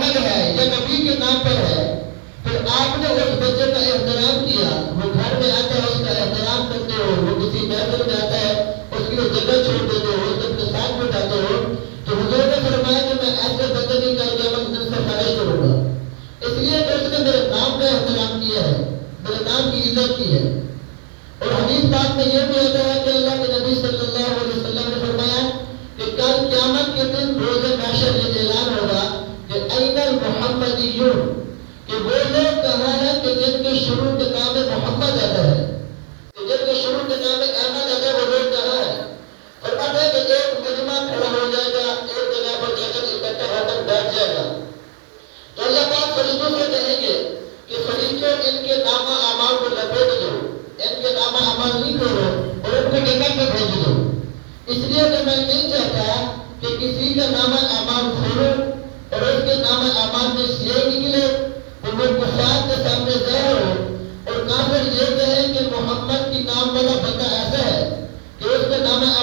حامل ہے یا نبی کے نام پر ہے، پھر آپ نے اس بچے کا احترام کیا، وہ گھر میں آتا ہے اس کا احترام کرتے ہو، وہ کسی محفل میں آتا ہے اس کی جگہ چھوڑ دیتے ہو، اس اپنے ساتھ بٹھاتے ہو، تو حضور نے فرمایا کہ میں ایسے بندے کی کل قیامت دن سے خارج کروں گا، اس لیے کہ اس نے میرے نام کا احترام کیا ہے، میرے نام کی عزت کی ہے۔ اور حدیث پاک میں یہ بھی ہوتا ہے کہ اللہ کے نبی صلی اللہ علیہ وسلم نے فرمایا کہ کل قیامت کے دن روز محشر یہ اعلان ہوگا کہ این المحمدیون، کہ وہ لوگ کہاں ہیں کہ جن کے شروع کے نام میں محمد آتا ہے، کہ جن کے شروع کے نام میں احمد آتا ہے، وہ لوگ کہاں ہیں؟ فرماتا ہے کہ ایک مجمع کھڑا ہو جائے گا، ایک جگہ پر جا کر اکٹھا ہو کر بیٹھ جائے گا، تو اللہ پاک فرشتوں سے کہیں گے کہ فرشتوں ان کے نامہ اعمال کو لپیٹ دو، ان کے نامہ اعمال نہیں کرو اور ان کو جنت میں بھیج دو، اس لیے کہ میں نہیں چاہتا کہ کسی کا نامہ اعمال کھولو اور اس کے نامہ اعمال میں سیاہی نکلے تو وہ کفار کے سامنے ظاہر ہو اور کافر یہ کہے کہ محمد کی نام والا بندہ ایسا ہے کہ اس کے نامہ